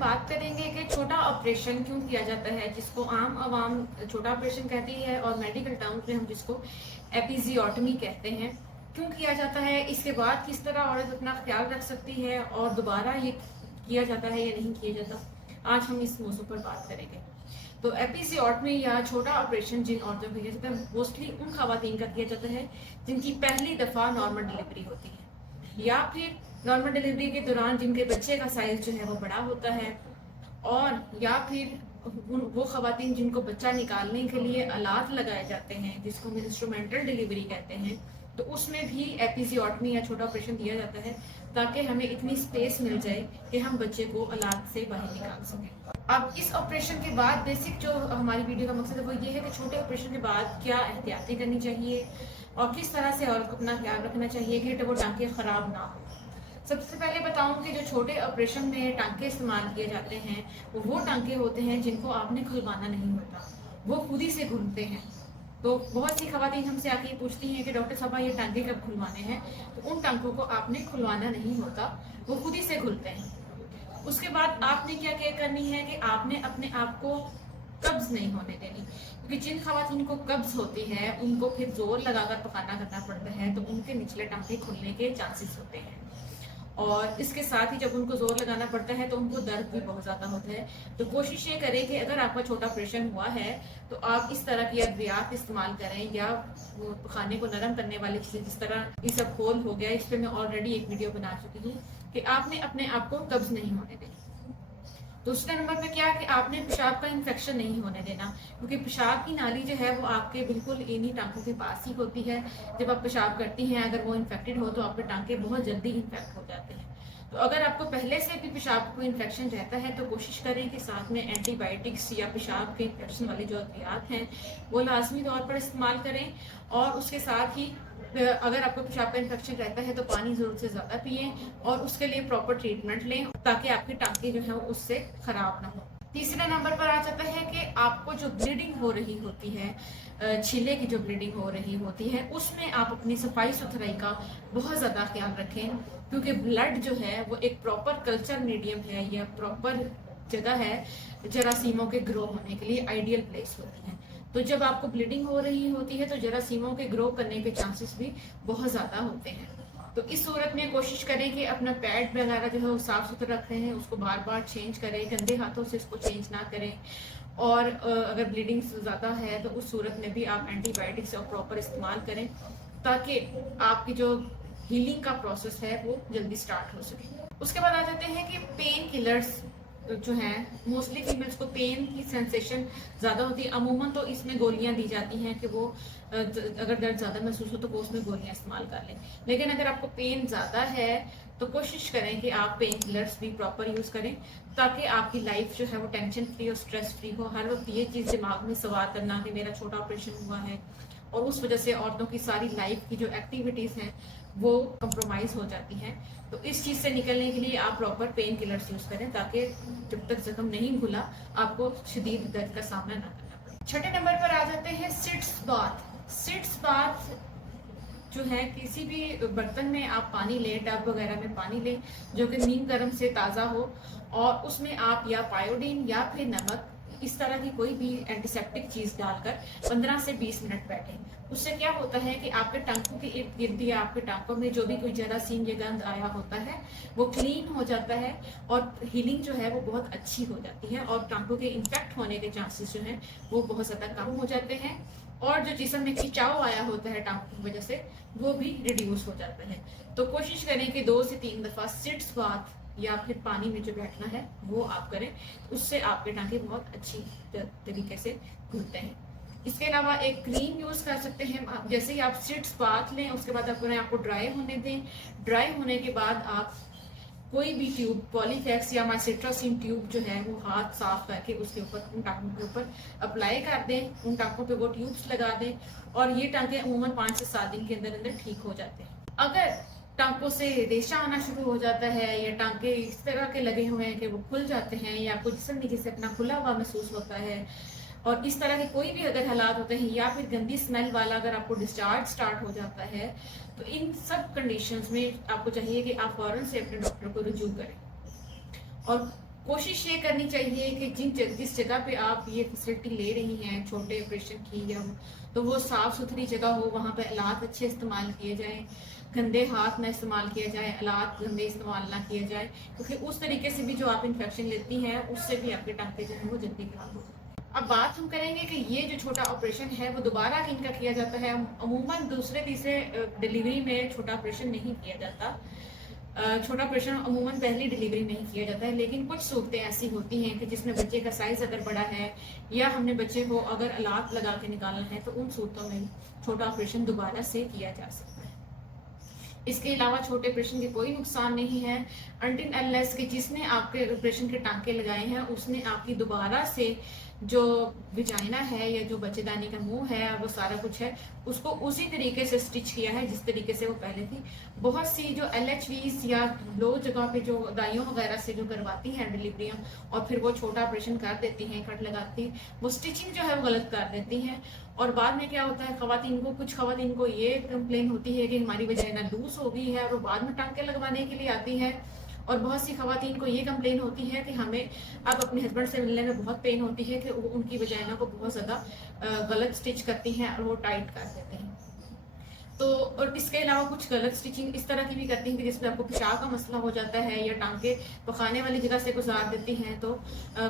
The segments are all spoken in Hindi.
बात करेंगे कि छोटा ऑपरेशन क्यों किया जाता है, जिसको आम आवाम छोटा ऑपरेशन कहती है और मेडिकल टर्म्स में हम जिसको एपिजियोटमी कहते हैं, क्यों किया जाता है, इसके बाद किस तरह औरत अपना ख्याल रख सकती है और दोबारा ये किया जाता है या नहीं किया जाता। आज हम इस मौजू पर बात करेंगे। तो एपिजियोटमी या छोटा ऑपरेशन जिन औरतों को किया जाता है, मोस्टली उन खवातीन का किया जाता है जिनकी पहली दफ़ा नॉर्मल डिलीवरी होती है, या फिर नॉर्मल डिलीवरी के दौरान जिनके बच्चे का साइज जो है वो बड़ा होता है, और या फिर वो खवातीन जिनको बच्चा निकालने के लिए आलात लगाए जाते हैं जिसको हम इंस्ट्रूमेंटल डिलीवरी कहते हैं, तो उसमें भी एपिजियोटमी या छोटा ऑपरेशन दिया जाता है ताकि हमें इतनी स्पेस मिल जाए कि हम बच्चे को आलात से बाहर निकाल सकें। अब इस ऑपरेशन के बाद बेसिक जो हमारी वीडियो का मकसद है वो ये है कि छोटे ऑपरेशन के बाद क्या एहतियातें करनी चाहिए और किस तरह से औरत को अपना ख्याल रखना चाहिए कि वो टांके ख़राब ना हो। सबसे पहले बताऊं कि जो छोटे ऑपरेशन में टांके इस्तेमाल किए जाते हैं वो टांके होते हैं जिनको आपने खुलवाना नहीं होता, वो खुद ही से घूमते हैं। तो बहुत सी खवातीन हमसे आके पूछती हैं कि डॉक्टर साहब ये टांके कब खुलवाने हैं, तो उन टांकों को आपने खुलवाना नहीं होता, वो खुद ही से खुलते हैं। उसके बाद आपने क्या क्या करनी है कि आपने अपने आप को कब्ज नहीं होने देनी, क्योंकि जिन खवातीन को कब्ज होती है उनको फिर जोर लगाकर पकाना करना पड़ता है, तो उनके निचले टांके खुलने के चांसेस होते हैं। और इसके साथ ही जब उनको जोर लगाना पड़ता है तो उनको दर्द भी बहुत ज़्यादा होता है। तो कोशिश ये करें कि अगर आपका छोटा ऑपरेशन हुआ है तो आप इस तरह की अद्वियात इस्तेमाल करें, या खाने को नरम करने वाली चीज़ें, जिस तरह ये सब होल हो गया, इस पर मैं ऑलरेडी एक वीडियो बना चुकी हूँ कि आपने अपने आप को कब्ज नहीं होने देना। दूसरे नंबर पे क्या है कि आपने पेशाब का इन्फेक्शन नहीं होने देना, क्योंकि पेशाब की नाली जो है वो आपके बिल्कुल इन्हीं टांकों के पास ही होती है। जब आप पेशाब करती हैं अगर वो इन्फेक्टेड हो तो आपके टांके बहुत जल्दी इन्फेक्ट हो जाते हैं। तो अगर आपको पहले से भी पेशाब को इन्फेक्शन रहता है तो कोशिश करें कि साथ में एंटीबायोटिक्स या पेशाब के इन्फेक्शन वाली जो अद्वियात हैं वो लाजमी तौर पर इस्तेमाल करें। और उसके साथ ही अगर आपको पेशाब का इन्फेक्शन रहता है तो पानी ज़रूरत से ज़्यादा पिएं और उसके लिए प्रॉपर ट्रीटमेंट लें ताकि आपके टांके जो है उससे ख़राब ना हो। तीसरे नंबर पर आ जाता है कि आपको जो ब्लीडिंग हो रही होती है, छीले की जो ब्लीडिंग हो रही होती है, उसमें आप अपनी सफाई सुथराई का बहुत ज़्यादा ख्याल रखें, क्योंकि ब्लड जो है वो एक प्रॉपर कल्चर मीडियम है या प्रॉपर जगह है जरासीमों के ग्रो होने के लिए आइडियल प्लेस होती है। तो जब आपको ब्लीडिंग हो रही होती है तो जरासीमों के ग्रो करने के चांसेस भी बहुत ज़्यादा होते हैं। तो इस सूरत में कोशिश करें कि अपना पैड वगैरह जो है वो साफ़ सुथरा रख रहे हैं, उसको बार बार चेंज करें, गंदे हाथों से इसको चेंज ना करें। और अगर ब्लीडिंग ज़्यादा है तो उस सूरत में भी आप एंटीबायोटिक्स और प्रॉपर इस्तेमाल करें ताकि आपकी जो हीलिंग का प्रोसेस है वो जल्दी स्टार्ट हो सके। उसके बाद आ जाते हैं कि पेन किलर्स जो है, मोस्टली फीमेल्स को पेन की सेंसेशन ज़्यादा होती है। अमूमन तो इसमें गोलियां दी जाती हैं कि वो अगर दर्द ज़्यादा महसूस हो तो वो उसमें गोलियां इस्तेमाल कर लें, लेकिन अगर आपको पेन ज़्यादा है तो कोशिश करें कि आप पेन किलर्स भी प्रॉपर यूज़ करें ताकि आपकी लाइफ जो है वो टेंशन फ्री और स्ट्रेस फ्री हो। हर वक्त ये चीज़ दिमाग में सवार करना कि मेरा छोटा ऑपरेशन हुआ है और उस वजह से औरतों की सारी लाइफ की जो एक्टिविटीज़ हैं वो कंप्रोमाइज़ हो जाती हैं। तो इस चीज़ से निकलने के लिए आप प्रॉपर पेन किलर्स यूज़ करें ताकि जब तक जख्म नहीं खुला आपको शदीद दर्द का सामना ना करना पड़े। छठे नंबर पर आ जाते हैं सिट्स बाथ। सिट्स बाथ जो है, किसी भी बर्तन में आप पानी लें, टब वगैरह में पानी लें जो कि नीम गर्म से ताज़ा हो, और उसमें आप या पायोडीन या फिर नमक, इस तरह की कोई भी एंटीसेप्टिक चीज़ डालकर 15 से 20 मिनट बैठें। उससे क्या होता है कि आपके टांकों के इर्द गिर्द या आपके टांकों में जो भी कोई जरासीम या गंद आया होता है वो क्लीन हो जाता है और हीलिंग जो है वो बहुत अच्छी हो जाती है, और टांकों के इन्फेक्ट होने के चांसेस जो हैं वो बहुत ज़्यादा कम हो जाते हैं, और जो जिस्म में खिंचाव आया होता है टांकों की वजह से वो भी रिड्यूस हो जाता है। तो कोशिश करें कि 2 से 3 दफ़ा सिट्स बाथ या फिर पानी में जो बैठना है वो आप करें, उससे आपके टांके बहुत अच्छी तरीके से खुलते हैं। इसके अलावा एक क्रीम यूज़ कर सकते हैं आप। जैसे ही आप सिट्स बाथ लें उसके बाद अपने आपको ड्राई होने दें। ड्राई होने के बाद आप कोई भी ट्यूब, पॉलीफैक्स या माइसिट्रासिन ट्यूब जो है वो हाथ साफ करके उसके ऊपर, उन टांकों के ऊपर अप्लाई कर दें, उन टांकों पे वो ट्यूब्स लगा दें, और ये टांके अमूमन 5 से 7 दिन के अंदर अंदर ठीक हो जाते हैं। अगर टांकों से रेशा आना शुरू हो जाता है या टांके इस तरह के लगे हुए हैं कि वो खुल जाते हैं, या कुछ जिस्म नीचे से अपना खुला हुआ महसूस होता है, और इस तरह के कोई भी अगर हालात होते हैं, या फिर गंदी स्मेल वाला अगर आपको डिस्चार्ज स्टार्ट हो जाता है, तो इन सब कंडीशंस में आपको चाहिए कि आप फौरन से अपने डॉक्टर को रुजू करें। और कोशिश ये करनी चाहिए कि जिस जगह पे आप ये फैसिलिटी ले रही हैं छोटे ऑपरेशन की या तो वो साफ़ सुथरी जगह हो, वहाँ पे आलात अच्छे इस्तेमाल किए जाएँ, गंदे हाथ ना इस्तेमाल किया जाए, आलात गंदे इस्तेमाल ना किए जाए, क्योंकि उस तरीके से भी जो आप इन्फेक्शन लेती हैं उससे भी आपके टाँके जो हैं वो जल्दी खराब हो। अब बात हम करेंगे कि ये जो छोटा ऑपरेशन है वो दोबारा किनका किया जाता है। अमूमन दूसरे तीसरे डिलीवरी में छोटा ऑपरेशन नहीं किया जाता। छोटा ऑपरेशन अमूमन पहली डिलीवरी में ही किया जाता है, लेकिन कुछ सूरतें ऐसी होती हैं कि जिसमें बच्चे का साइज़ अगर बड़ा है या हमने बच्चे को अगर आलात लगा के निकालना है तो उन सूरतों में छोटा ऑपरेशन दोबारा से किया जा सकता है। इसके अलावा छोटे ऑपरेशन के कोई नुकसान नहीं है अनटिल अनलेस कि जिसने आपके ऑपरेशन के टांके लगाए हैं उसने आपकी दोबारा से जो विजाइना है या जो बच्चेदानी का मुंह है वो सारा कुछ है उसको उसी तरीके से स्टिच किया है जिस तरीके से वो पहले थी। बहुत सी जो LHVs या लो जगह पे जो दाइयों वगैरह से जो करवाती हैं डिलीवरियां और फिर वो छोटा ऑपरेशन कर देती हैं, कट लगाती, वो स्टिचिंग जो है वो गलत कर देती हैं और बाद में क्या होता है कुछ खवातीन को ये कंप्लेन होती है कि हमारी वजाइना लूज हो गई है और वो बाद में टांके लगवाने के लिए आती है। और बहुत सी खवातीन को ये कंप्लेन होती है कि हमें अब अपने हस्बैंड से मिलने में बहुत पेन होती है कि वो उनकी वजाइना को बहुत ज़्यादा गलत स्टिच करती हैं और वो टाइट कर देते हैं। तो और इसके अलावा कुछ गलत स्टिचिंग इस तरह की भी करती हैं कि जिसमें आपको पेशाब का मसला हो जाता है या टांके पखाने वाली जगह से गुजार देती हैं तो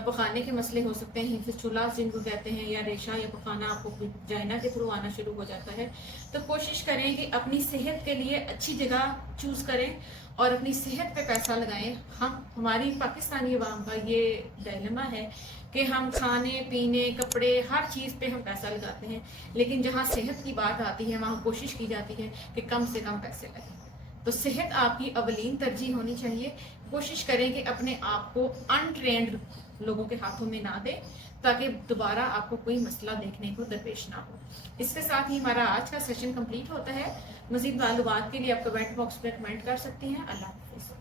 पखाने के मसले हो सकते हैं, फिर चूल्हा जिनको कहते हैं या रेशा या पखाना आपको वजाइना के थ्रू आना शुरू हो जाता है। तो कोशिश करें कि अपनी सेहत के लिए अच्छी जगह चूज़ करें और अपनी सेहत पे पैसा लगाएं। हमारी पाकिस्तानी अवाम का ये डायलेमा है कि हम खाने पीने कपड़े हर चीज़ पे हम पैसा लगाते हैं, लेकिन जहाँ सेहत की बात आती है वहाँ कोशिश की जाती है कि कम से कम पैसे लगें। तो सेहत आपकी अवलीन तरजीह होनी चाहिए। कोशिश करें कि अपने आप को अनट्रेंड लोगों के हाथों में ना दें ताकि दोबारा आपको कोई मसला देखने को दरपेश ना हो। इसके साथ ही हमारा आज का सेशन कंप्लीट होता है। मज़ीद मालूमात के लिए आप कमेंट बॉक्स में कमेंट कर सकती हैं। अल्लाह हाफ़िज़।